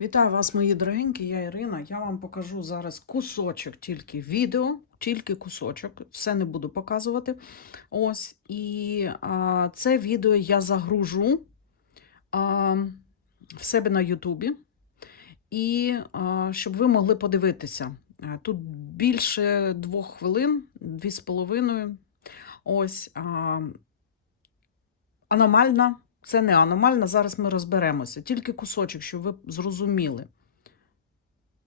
Вітаю вас, мої дорогенькі, я Ірина. Я вам покажу зараз кусочок тільки відео, тільки кусочок, все не буду показувати. Ось, і а, це відео я загружу а, в себе на Ютубі, і а, щоб ви могли подивитися. Тут більше двох хвилин, дві з половиною. Ось а, аномальна. Це не аномально, зараз ми розберемося. Тільки кусочок, щоб ви зрозуміли.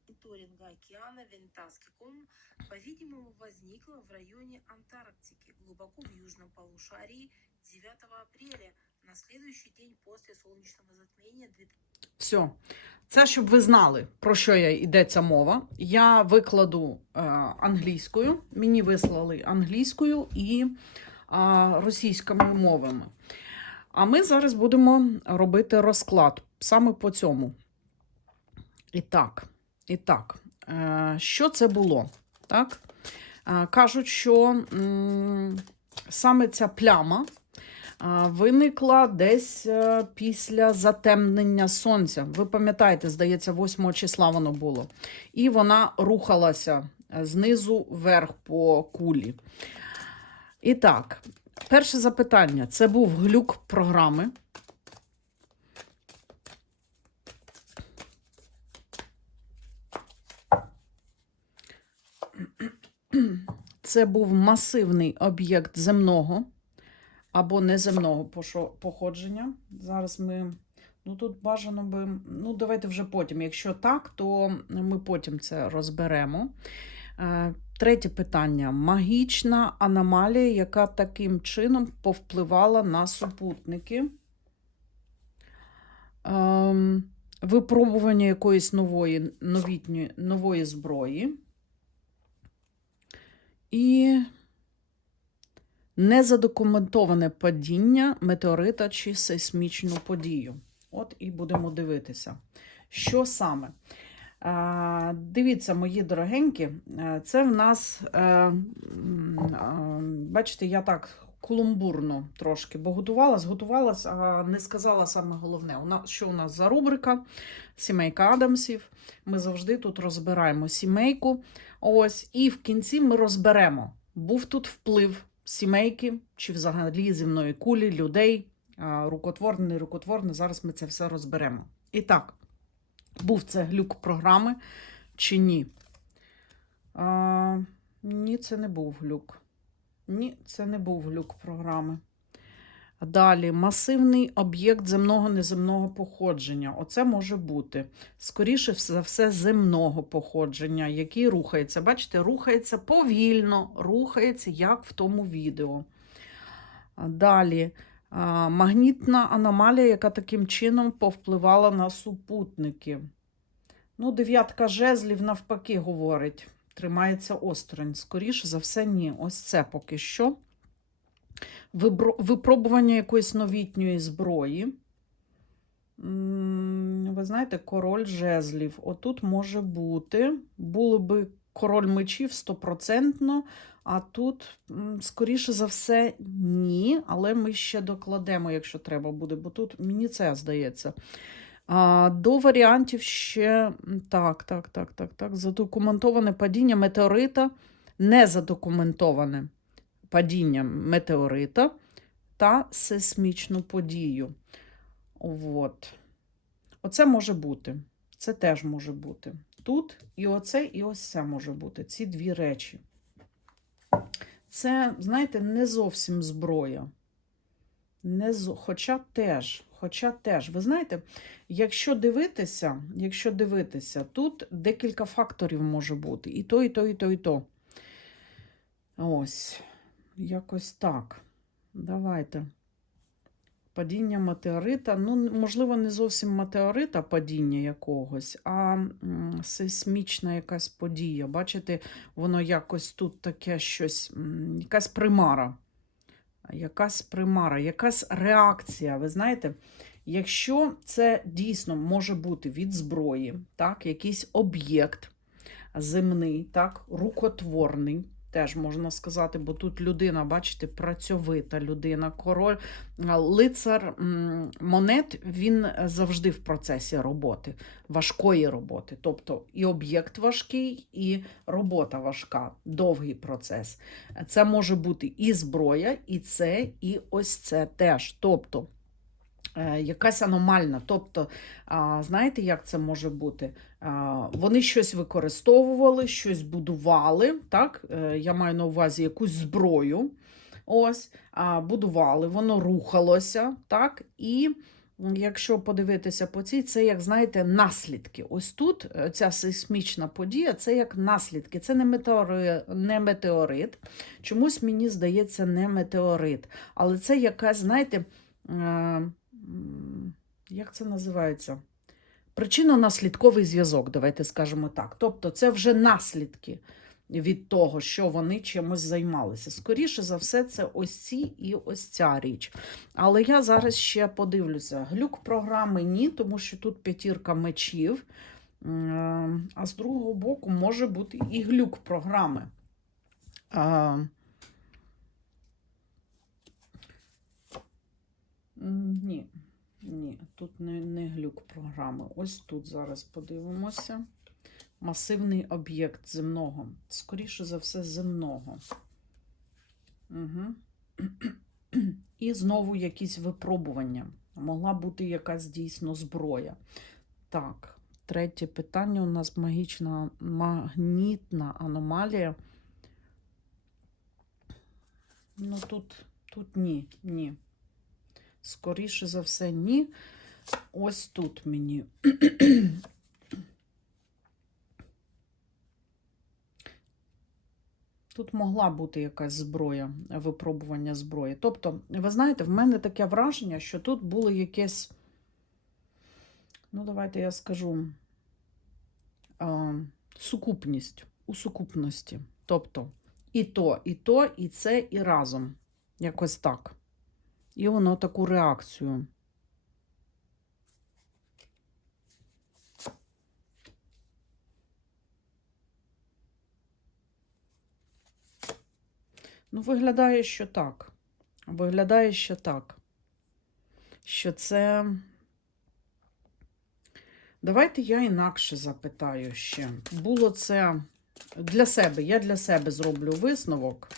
мониторинга океана Вентасский по-видимому, возникла в районе Антарктики, глубоко в южном полушарии 9 апреля, на следующий день после солнечного затмения 2000 Все. Це щоб ви знали, про що я йдеться мова. Я викладу е, англійською, мені вислали англійською і е, російськими мовами. А ми зараз будемо робити розклад саме по цьому. І так, і так, е, що це було? Так? Е, кажуть, що саме ця пляма виникла десь е, після затемнення сонця. Ви пам'ятаєте, здається, 8 числа воно було. І вона рухалася е, знизу вверх по кулі. І так, перше запитання: це був глюк програми. Це був масивний об'єкт земного або неземного походження. Зараз ми. Ну, тут бажано би. Ну, давайте вже потім. Якщо так, то ми потім це розберемо. Е, Третє питання: магічна аномалія, яка таким чином повпливала на супутники. Ем, Випробування якоїсь нової, новітньої, нової зброї. І незадокументоване падіння метеорита чи сейсмічну подію. От і будемо дивитися. Що саме? Дивіться, мої дорогенькі, е, це в нас, е, бачите, я так кулумбурно трошки, бо готувалась, готувалась, а не сказала саме головне. Що у нас за рубрика? Сімейка Адамсів. Ми завжди тут розбираємо сімейку. Ось, і в кінці ми розберемо, був тут вплив сімейки чи взагалі земної кулі, людей, рукотворний, не рукотворний. Зараз ми це все розберемо. І так, був це глюк програми чи ні? А, ні, це не був глюк. Ні, це не був глюк програми. Далі, масивний об'єкт земного неземного походження. Оце може бути. Скоріше за все, земного походження, який рухається. Бачите, рухається повільно, рухається, як в тому відео. Далі, магнітна аномалія, яка таким чином повпливала на супутники. Ну, дев'ятка жезлів навпаки говорить. Тримається осторонь. Скоріше за все, ні. Ось це поки що. Випробування якоїсь новітньої зброї. Ви знаєте, король жезлів. Отут може бути. Було би король мечів стопроцентно, а тут, скоріше за все, ні. Але ми ще докладемо, якщо треба буде, бо тут мені це здається. А, До варіантів ще так, так, так, так, так. Задокументоване падіння метеорита, не задокументоване падіння метеорита та сейсмічну подію. От. Оце може бути. Це теж може бути. Тут і оце, і ось це може бути. Ці дві речі. Це, знаєте, не зовсім зброя. Не зо... Хоча теж, хоча теж, ви знаєте, якщо дивитися, якщо дивитися, тут декілька факторів може бути. І то, і то, і то, і то. Ось, якось так. Давайте. Падіння метеорита. Ну, можливо, не зовсім метеорита падіння якогось, а сейсмічна якась подія. Бачите, воно якось тут таке щось, якась примара. Якась примара, якась реакція. Ви знаєте, якщо це дійсно може бути від зброї, так, якийсь об'єкт земний, так, рукотворний, теж можна сказати, бо тут людина, бачите, працьовита людина, король, лицар монет, він завжди в процесі роботи, важкої роботи. Тобто і об'єкт важкий, і робота важка, довгий процес. Це може бути і зброя, і це, і ось це теж. Тобто е, якась аномальна. Тобто, знаєте, як це може бути? Вони щось використовували, щось будували. Так? Е, Я маю на увазі якусь зброю. Ось, будували, воно рухалося, так? І якщо подивитися по цій, це як знаєте, наслідки. Ось тут е, ця сейсмічна подія, це як наслідки. Це не метеорит, не метеорит. Чомусь мені здається, не метеорит. Але це якась, знаєте, е, як це називається? Причинно-наслідковий зв'язок, давайте скажемо так. Тобто, це вже наслідки від того, що вони чимось займалися. Скоріше за все, це ось ці і ось ця річ. Але я зараз ще подивлюся. Глюк програми ні, тому що тут п'ятірка мечів. А з другого боку може бути і глюк програми. Ні, ні, тут не, не глюк програми. Ось тут зараз подивимося. Масивний об'єкт земного. Скоріше за все, земного. Угу. І знову якісь випробування. Могла бути якась дійсно зброя. Так, третє питання у нас магічна магнітна аномалія. Ну тут, тут ні, ні. Скоріше за все, ні. Ось тут мені. Тут могла бути якась зброя, випробування зброї. Тобто, ви знаєте, в мене таке враження, що тут було якесь, ну, давайте я скажу, а, сукупність у сукупності. Тобто, і то, і то, і це, і разом. Якось так. І воно таку реакцію. Ну, виглядає, що так. Виглядає, що так. Що це. Давайте я інакше запитаю ще. Було це для себе. Я для себе зроблю висновок,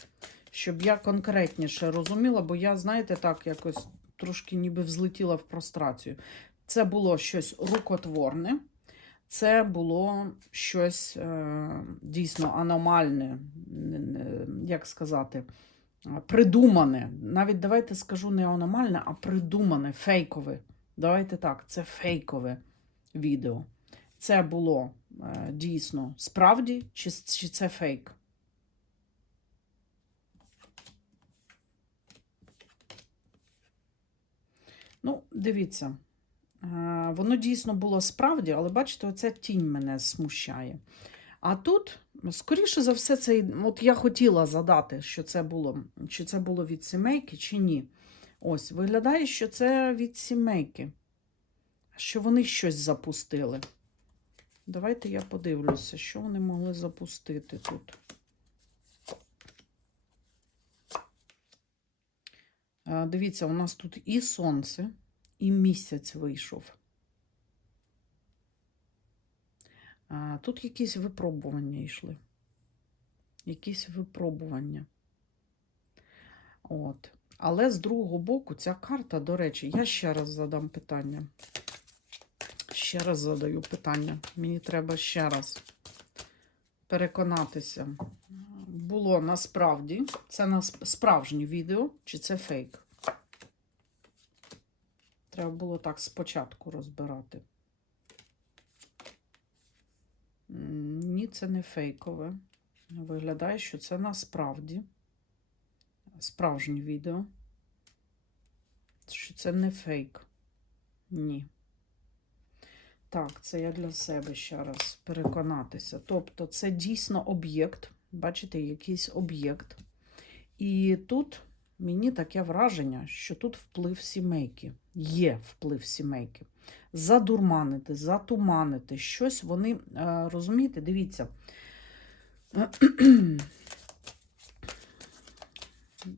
щоб я конкретніше розуміла, бо я, знаєте, так якось трошки ніби взлетіла в прострацію. Це було щось рукотворне, це було щось е, дійсно аномальне, не- не- як сказати, е, придумане. Навіть давайте скажу не аномальне, а придумане, фейкове. Давайте так, це фейкове відео. Це було е, дійсно справді, чи, чи це фейк? Ну, дивіться. Е, Воно дійсно було справді, але бачите, оця тінь мене смущає. А тут, скоріше за все, це, от я хотіла задати, що це було, чи це було від сімейки, чи ні. Ось, виглядає, що це від сімейки, що вони щось запустили. Давайте я подивлюся, що вони могли запустити тут. Дивіться, у нас тут і сонце, і місяць вийшов. Тут якісь випробування йшли. Якісь випробування. От. Але з другого боку, ця карта, до речі, я ще раз задам питання. Ще раз задаю питання. Мені треба ще раз переконатися. Було насправді, це справжнє відео, чи це фейк? Треба було так спочатку розбирати. Ні, це не фейкове. Виглядає, що це насправді справжнє відео. Що це не фейк. Ні. Так, це я для себе ще раз переконатися. Тобто, це дійсно об'єкт. Бачите, якийсь об'єкт. І тут мені таке враження, що тут вплив сімейки. Є вплив сімейки. Задурманити, затуманити щось вони, е, розумієте, дивіться.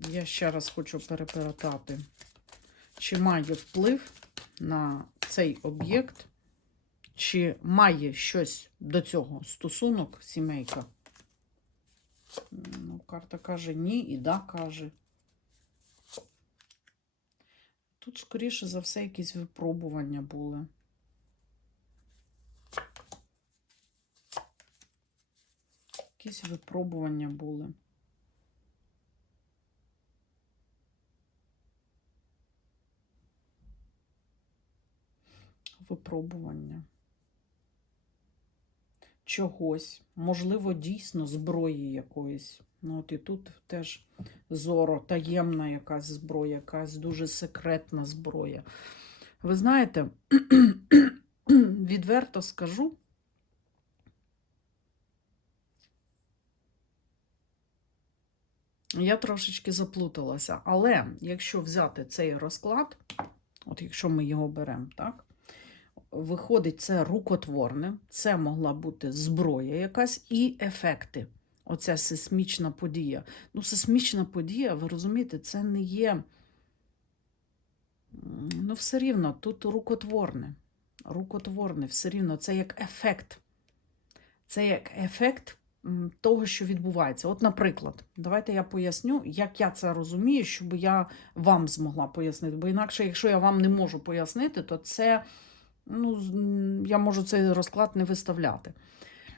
Я ще раз хочу перепитати, чи має вплив на цей об'єкт, чи має щось до цього стосунок сімейка? Ну, карта каже ні, і да каже. Тут, скоріше за все, якісь випробування були. Якісь випробування були. Випробування. Чогось, можливо, дійсно зброї якоїсь. Ну, от і тут теж зоро, таємна якась зброя, якась дуже секретна зброя. Ви знаєте, відверто скажу, я трошечки заплуталася. Але якщо взяти цей розклад, от якщо ми його беремо, так? Виходить, це рукотворне, це могла бути зброя якась і ефекти. Оця сейсмічна подія. Ну, сейсмічна подія, ви розумієте, це не є. Ну, все рівно, тут рукотворне. Рукотворне, все рівно, це як ефект. Це як ефект того, що відбувається. От, наприклад, давайте я поясню, як я це розумію, щоб я вам змогла пояснити. Бо інакше, якщо я вам не можу пояснити, то це, ну, я можу цей розклад не виставляти.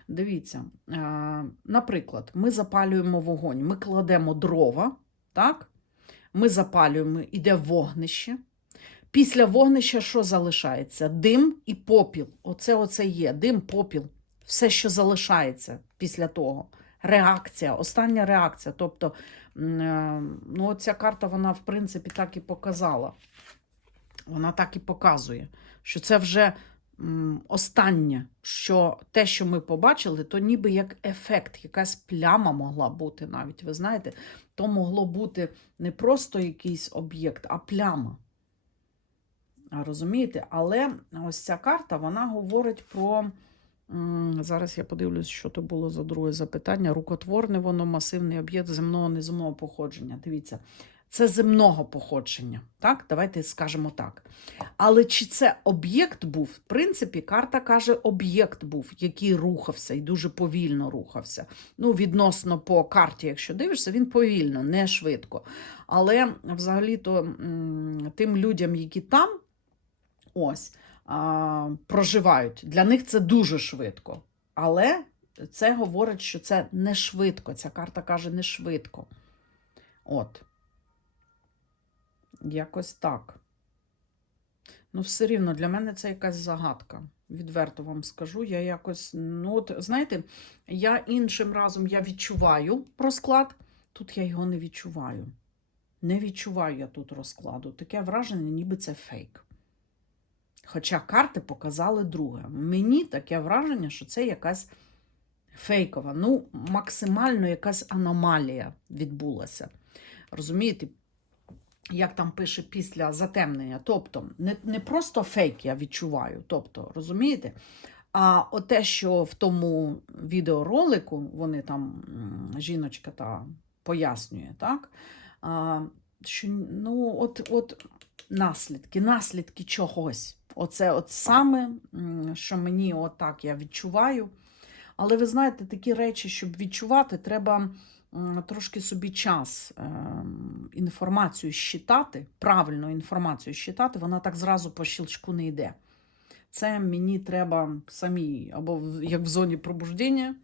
Дивіться, е, наприклад, ми запалюємо вогонь, ми кладемо дрова, так? Ми запалюємо, іде вогнище. Після вогнища що залишається? Дим і попіл. Оце оце є. Дим, попіл. Все, що залишається після того. Реакція, остання реакція. Тобто, е, ну, ця карта, вона, в принципі, так і показала. Вона так і показує, що це вже останнє, що те, що ми побачили, то ніби як ефект, якась пляма могла бути навіть. Ви знаєте, то могло бути не просто якийсь об'єкт, а пляма. Розумієте? Але ось ця карта вона говорить про. Зараз я подивлюсь, що то було за друге запитання. Рукотворне, воно масивний об'єкт земного неземного походження. Дивіться, це земного походження. Так, давайте скажемо так. Але чи це об'єкт був? В принципі, карта каже, об'єкт був, який рухався і дуже повільно рухався. Ну, відносно по карті, якщо дивишся, він повільно, не швидко. Але взагалі-то тим людям, які там ось а, проживають, для них це дуже швидко. Але це говорить, що це не швидко. Ця карта каже не швидко. От. Якось так. Ну, все рівно для мене це якась загадка. Відверто вам скажу. Я якось, ну от знаєте, я іншим разом я відчуваю розклад, тут я його не відчуваю. Не відчуваю я тут розкладу. Таке враження, ніби це фейк. Хоча карти показали друге. Мені таке враження, що це якась фейкова, ну, максимально якась аномалія відбулася. Розумієте? Як там пише після затемнення. Тобто, не, не просто фейк я відчуваю, тобто, розумієте? А от те, що в тому відеоролику вони там, жіночка та пояснює, так? А, що ну, от, от наслідки, наслідки чогось. Оце от саме, що мені отак я відчуваю. Але ви знаєте, такі речі, щоб відчувати, треба трошки собі час ем, інформацію щитати, правильну інформацію щитати, вона так зразу по щелчку не йде. Це мені треба самі, або як в зоні пробуждення,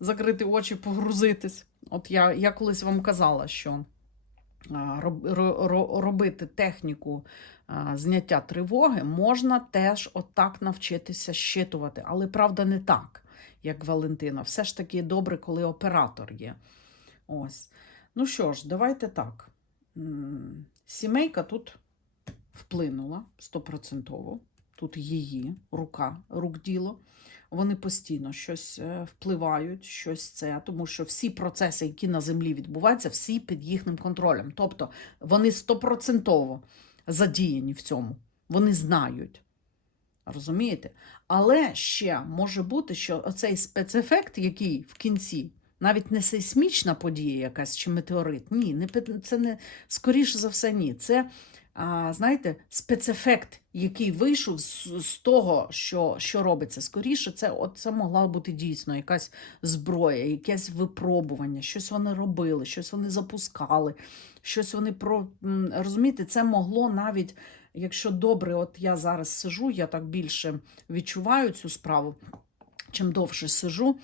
закрити очі, погрузитись. От я, я колись вам казала, що роб, ро- ро- робити техніку зняття тривоги можна теж отак навчитися щитувати, але правда не так, як Валентина. Все ж таки добре, коли оператор є. Ось. Ну що ж, давайте так. Сімейка тут вплинула стопроцентово. Тут її рука, рук діло. Вони постійно щось е, впливають, щось це, тому що всі процеси, які на землі відбуваються, всі під їхнім контролем. Тобто вони стопроцентово задіяні в цьому. Вони знають. Розумієте? Але ще може бути, що оцей спецефект, який в кінці навіть не сейсмічна подія якась чи метеорит. Ні, не, це не скоріше за все, ні. Це, а, знаєте, спецефект, який вийшов з, з того, що, що робиться. Скоріше, це, от, це могла бути дійсно якась зброя, якесь випробування, щось вони робили, щось вони запускали, щось вони про. Розумієте, це могло навіть, якщо добре, от я зараз сижу, я так більше відчуваю цю справу, чим довше сижу.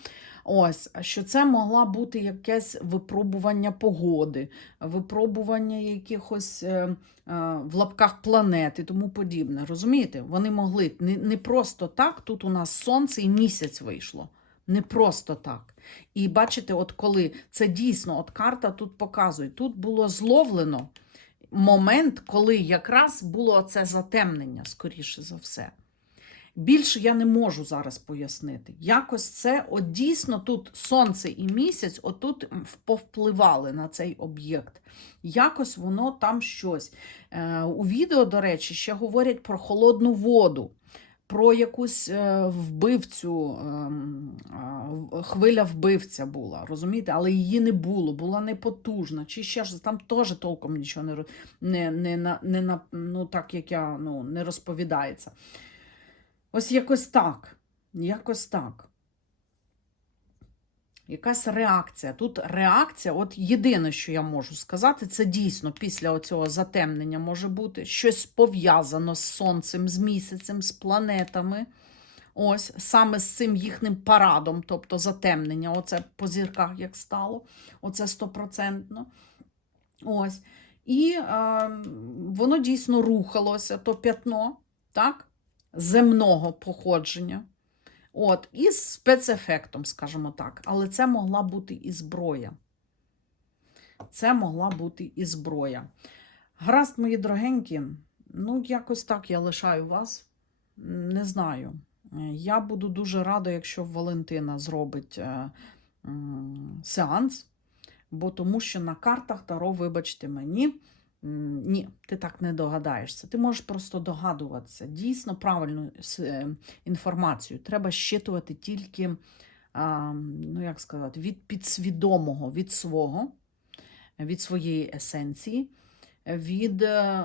Ось, що це могла бути якесь випробування погоди, випробування якихось е, е, в лапках планет і тому подібне. Розумієте? Вони могли не, не просто так, тут у нас сонце і місяць вийшло. Не просто так. І бачите, от коли це дійсно, от карта тут показує, тут було зловлено момент, коли якраз було це затемнення, скоріше за все. Більше я не можу зараз пояснити. Якось це от дійсно тут сонце і місяць отут повпливали на цей об'єкт. Якось воно там щось. Е, у відео, до речі, ще говорять про холодну воду, про якусь е, вбивцю, ем, а, хвиля вбивця була, розумієте? Але її не було, була непотужна. Чи ще ж там теж толком нічого не, не, не, не, ну, так, як я ну, не розповідається. Ось якось так. Якось так. Якась реакція. Тут реакція, от єдине, що я можу сказати, це дійсно після цього затемнення може бути щось пов'язано з сонцем, з місяцем, з планетами. Ось саме з цим їхнім парадом, тобто затемнення, оце по зірках як стало, оце стопроцентно. Ось. І е, воно дійсно рухалося, то п'ятно, так? Земного походження. От, і з спецефектом, скажімо так. Але це могла бути і зброя. Це могла бути і зброя. Гаразд, мої дорогенькі, ну, якось так я лишаю вас. Не знаю. Я буду дуже рада, якщо Валентина зробить е, сеанс, бо тому що на картах Таро, вибачте мені, ні, ти так не догадаєшся. Ти можеш просто догадуватися. Дійсно правильну е, інформацію. Треба щитувати тільки, ну як сказати, від підсвідомого, від свого, від своєї есенції, від е,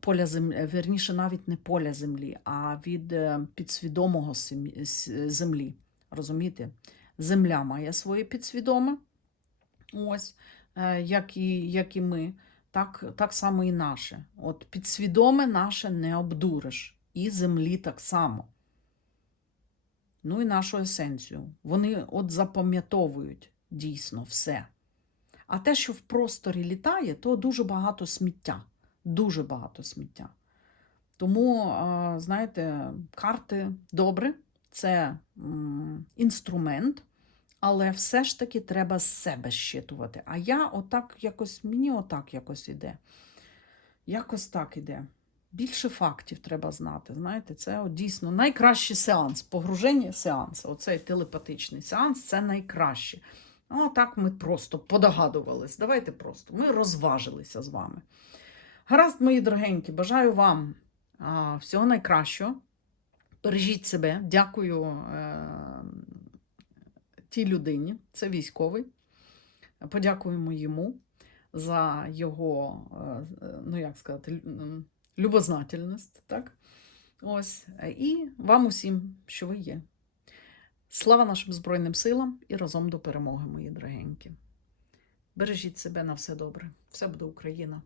поля землі, верніше, навіть не поля землі, а від е, підсвідомого землі. Розумієте? Земля має своє підсвідоме, ось, як і, як і ми так, так само і наше. От підсвідоме наше не обдуриш. І землі так само. Ну і нашу есенцію. Вони от запам'ятовують дійсно все. А те, що в просторі літає, то дуже багато сміття. Дуже багато сміття. Тому, знаєте, карти добре, це інструмент, але все ж таки треба з себе щитувати. А я отак якось, мені отак якось іде. Якось так іде. Більше фактів треба знати. Знаєте, це от дійсно найкращий сеанс. Погруження сеансу. Оцей телепатичний сеанс це найкраще. Ну, так ми просто подогадувались. Давайте просто. Ми розважилися з вами. Гаразд, мої дорогенькі, бажаю вам а, всього найкращого. Бережіть себе. Дякую е, тій людині, це військовий. Подякуємо йому за його, е, ну як сказати, любознательність. Так? Ось. І вам усім, що ви є. Слава нашим Збройним силам і разом до перемоги, мої дорогенькі. Бережіть себе на все добре. Все буде Україна.